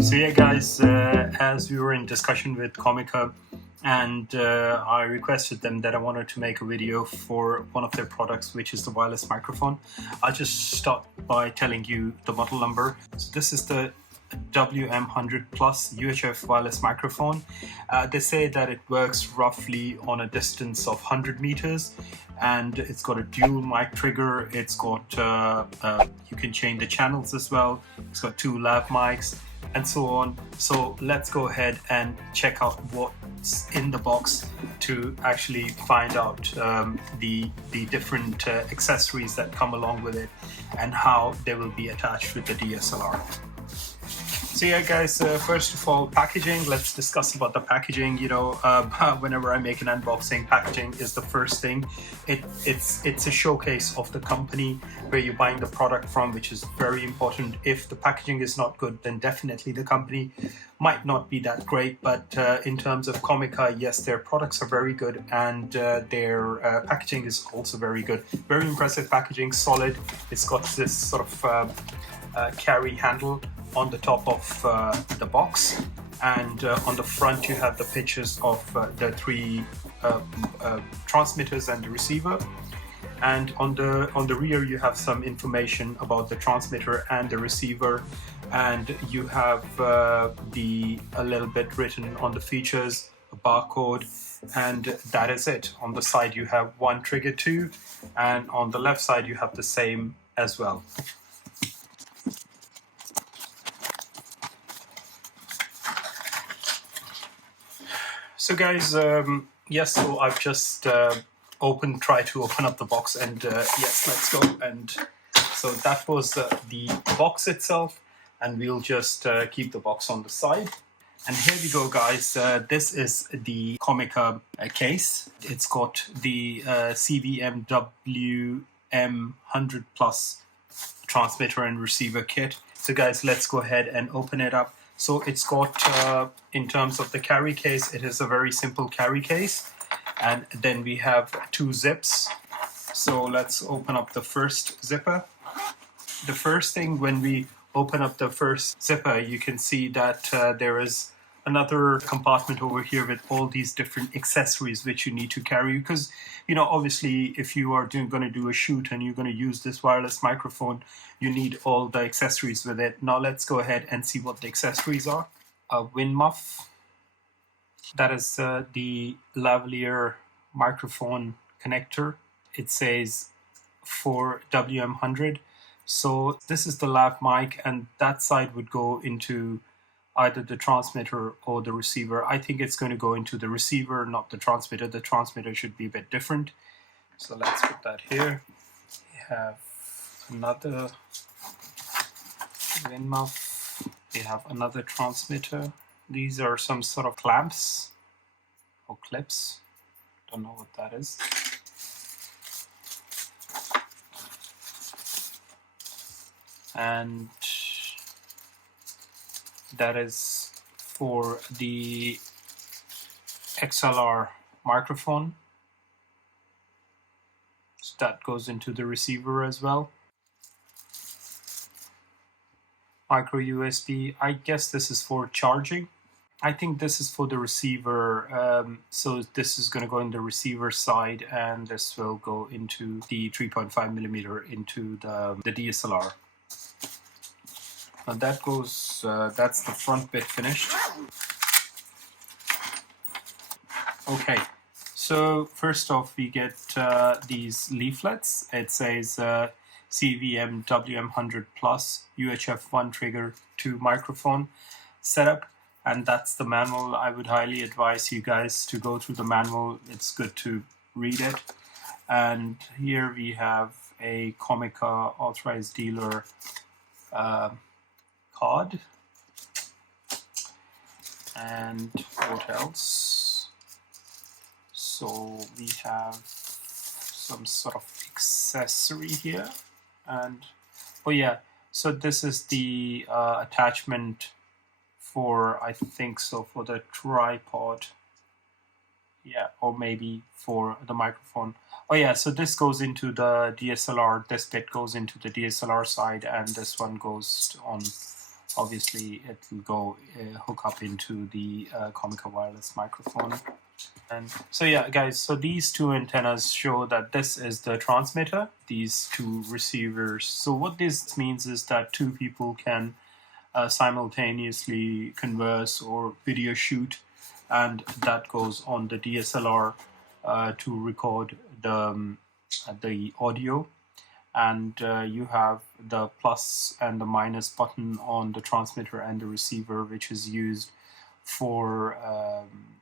So yeah guys, as we were in discussion with Comica, and I requested them that I wanted to make a video for one of their products, which is the wireless microphone. I'll just start by telling you the model number. So this is the WM100 PLUS UHF wireless microphone. They say that it works roughly on a distance of 100 meters, and it's got a dual mic trigger. It's got you can change the channels as well. It's got 2 lav mics and so on. So let's go ahead and check out what's in the box to actually find out the different accessories that come along with it and how they will be attached with the DSLR. So yeah guys, first of all, packaging. Let's discuss about the packaging. You know, whenever I make an unboxing, packaging is the first thing. It's a showcase of the company where you're buying the product from, which is very important. If the packaging is not good, then definitely the company might not be that great. But in terms of Comica, yes, their products are very good, and their packaging is also very good. Very impressive packaging, solid. It's got this sort of carry handle on the top of the box, and on the front you have the pictures of the 3 transmitters and the receiver, and on the rear you have some information about the transmitter and the receiver, and you have a little bit written on the features, a barcode, and that is it. On the side you have 1 trigger 2, and on the left side you have the same as well. So guys, yes, so I've just tried to open up the box, and yes, let's go. And so that was the box itself, and we'll just keep the box on the side. And here we go guys, this is the Comica case. It's got the CVM-WM100 PLUS transmitter and receiver kit. So guys, let's go ahead and open it up. So it's got, in terms of the carry case, it is a very simple carry case. And then we have 2 zips. So let's open up the first zipper. The first thing, when we open up the first zipper, you can see that there is another compartment over here with all these different accessories which you need to carry, because, you know, obviously if you are going to do a shoot and you're going to use this wireless microphone, you need all the accessories with it. Now let's go ahead and see what the accessories are. A wind muff, that is the lavalier microphone connector. It says for WM100. So this is the lav mic, and that side would go into either the transmitter or the receiver. I think it's going to go into the receiver, not the transmitter. The transmitter should be a bit different. So let's put that here. We have another wind muff. We have another transmitter. These are some sort of clamps or clips. Don't know what that is. And that is for the XLR microphone. So that goes into the receiver as well. Micro USB, I guess this is for charging. I think this is for the receiver, so this is going to go in the receiver side, and this will go into the 3.5mm into the DSLR. Now that goes, that's the front bit finished. Okay, so first off we get these leaflets. It says CVM-WM100 PLUS UHF 1 trigger 2 microphone setup, and that's the manual. I would highly advise you guys to go through the manual. It's good to read it. And here we have a Comica authorized dealer card. And what else? So we have some sort of accessory here, and oh yeah, so this is the attachment for, I think so, for the tripod, yeah, or maybe for the microphone. Oh yeah, so this goes into the DSLR, this bit goes into the DSLR side, and this one goes obviously it will go hook up into the COMICA wireless microphone. And so yeah guys, so these two antennas show that this is the transmitter, these two receivers. So what this means is that two people can simultaneously converse or video shoot, and that goes on the DSLR to record the audio. And you have the plus and the minus button on the transmitter and the receiver, which is used for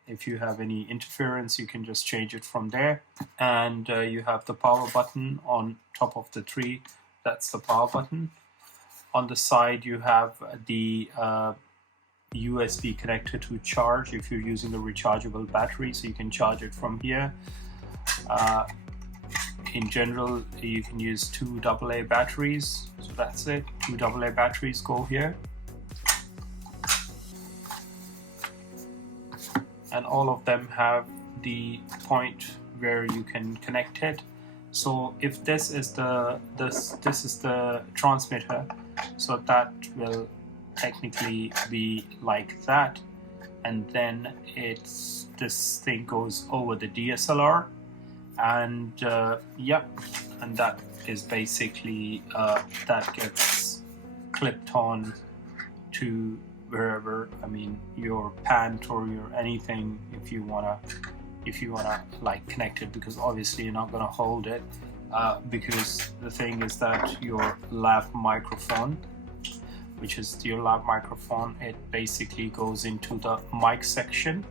if you have any interference, you can just change it from there. And you have the power button on top of the tree, that's the power button. On the side you have the USB connector to charge if you're using a rechargeable battery, so you can charge it from here. In general, you can use two AA batteries, so that's it. Two AA batteries go here. And all of them have the point where you can connect it. So if this is the transmitter, so that will technically be like that, and then this thing goes over the DSLR, and yep, and that is basically that gets clipped on to wherever, I mean, your pant or your anything, if you wanna like connect it, because obviously you're not gonna hold it, because the thing is that your lav microphone, which is your lav microphone, it basically goes into the mic section.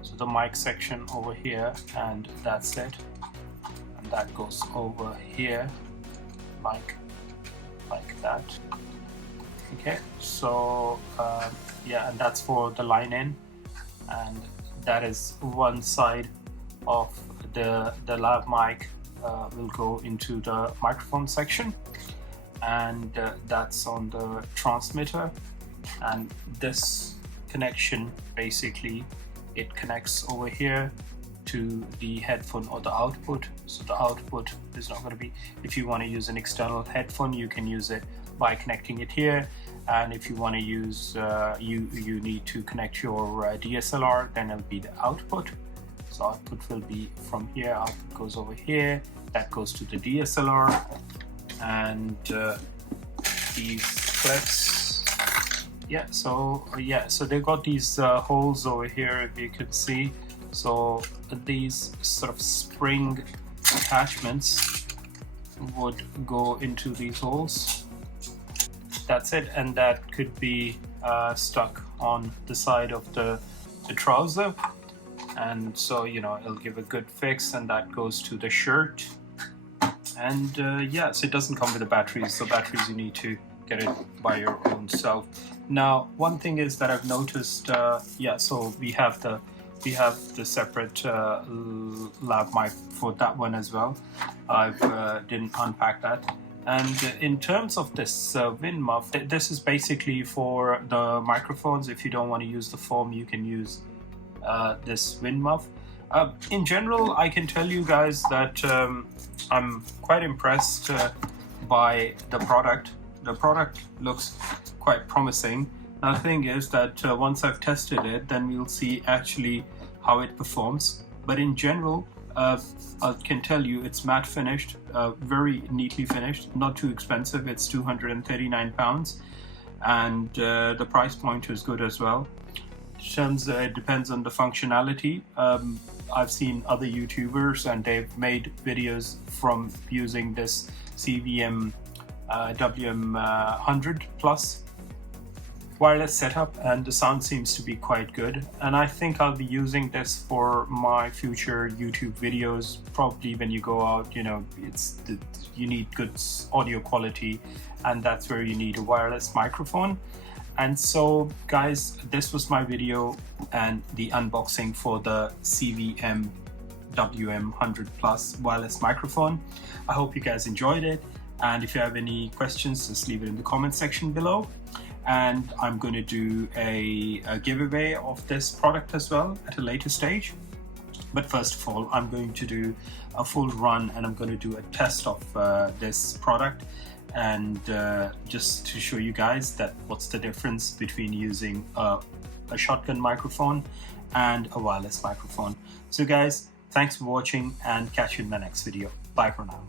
So the mic section over here, and that's it, and that goes over here like that. Okay, so yeah, and that's for the line in, and that is one side of the lav mic will go into the microphone section, and that's on the transmitter. And this connection, basically it connects over here to the headphone or the output. So the output is not going to be, if you want to use an external headphone, you can use it by connecting it here, and if you want to use you need to connect your DSLR, then it'll be the output. So output will be from here, output goes over here, that goes to the DSLR, and these clips, yeah, so they got these holes over here, if you could see. So these sort of spring attachments would go into these holes. That's it, and that could be stuck on the side of the trouser, and so, you know, it'll give a good fix, and that goes to the shirt. And yeah, so it doesn't come with the batteries, so batteries you need to get it by your own self. Now, one thing is that I've noticed, yeah, so we have the separate lav mic for that one as well. I've didn't unpack that. And in terms of this wind muff, this is basically for the microphones. If you don't want to use the foam, you can use this wind muff. In general, I can tell you guys that I'm quite impressed by the product. The product looks quite promising. Now, the thing is that once I've tested it, then we'll see actually how it performs. But in general, I can tell you it's matte finished, very neatly finished, not too expensive. It's £239, and the price point is good as well. It depends on the functionality. I've seen other YouTubers and they've made videos from using this CVM-WM100 PLUS wireless setup, and the sound seems to be quite good, and I think I'll be using this for my future YouTube videos. Probably when you go out, you know, you need good audio quality, and that's where you need a wireless microphone. And so guys, this was my video and the unboxing for the CVM-WM100 PLUS wireless microphone. I hope you guys enjoyed it, and if you have any questions, just leave it in the comment section below. And I'm going to do a giveaway of this product as well at a later stage. But first of all, I'm going to do a full run, and I'm going to do a test of this product. and just to show you guys that what's the difference between using a shotgun microphone and a wireless microphone. So guys, thanks for watching and catch you in the next video. Bye for now.